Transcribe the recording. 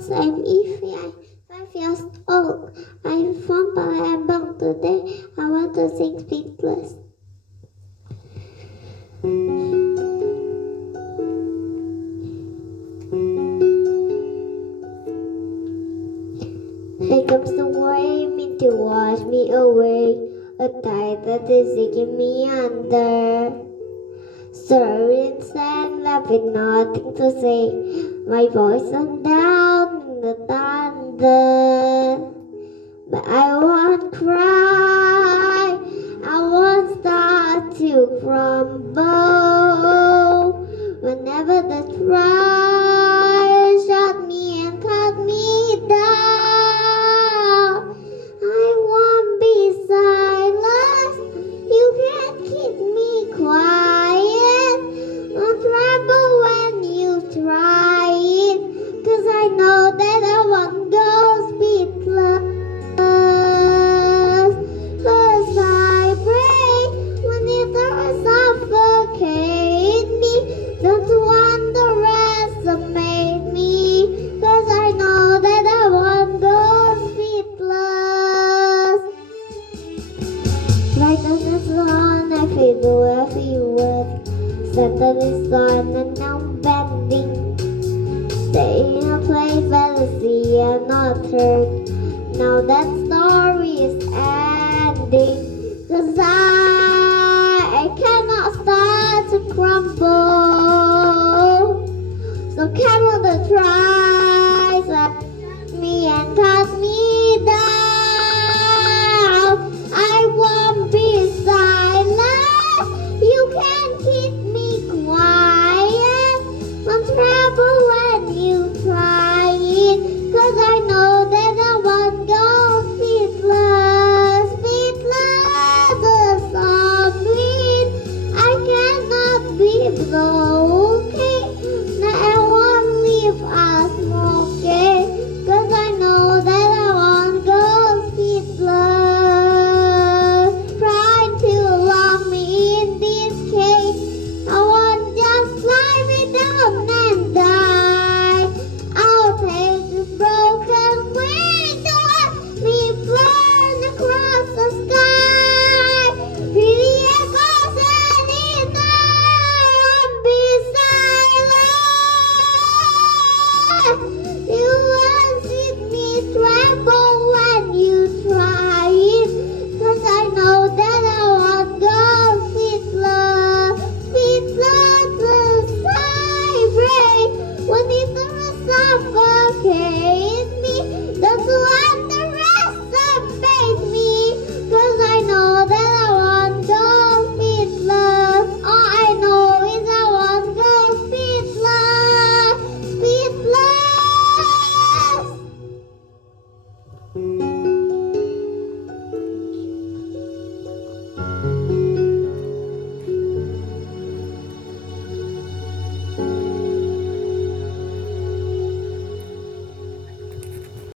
friends, I'm Yvie. I'm 5 years old. I'm from Palembang. Today, I want to sing Speechless. Here comes the wave to wash me away, a tide that is sinking me under. Stirring sand, left with nothing to say. My voice went down in the thunder. But I won't cry, I won't start to crumble. Whenever the trials shut me and cut me down, I won't be silent. You can't keep me quiet. Don't tremble when you try it, 'cause I know that I won't go speechless. 'Cause I pray when it suffocate me, don't underestimate me, 'cause I know that I won't go speechless. Like the sun, I feel every word. Settle the sun and I'm bending. Stay in a place where the sea are not heard. Now that story is ending. 'Cause I cannot start to crumble. So come on the tries, let me and cut me down. I won't be silent. You can't keep me quiet. Don't trouble when you try it, 'cause I know that I won't go speechless. Speechless as some wind, I cannot be broken. Now I won't leave us smoking, 'cause I know that I won't go speechless. Trying to lock me in this cage, I won't just fly me down and die. I'll take the broken wing to let me burn across the sky. Really echoes anytime, be silent.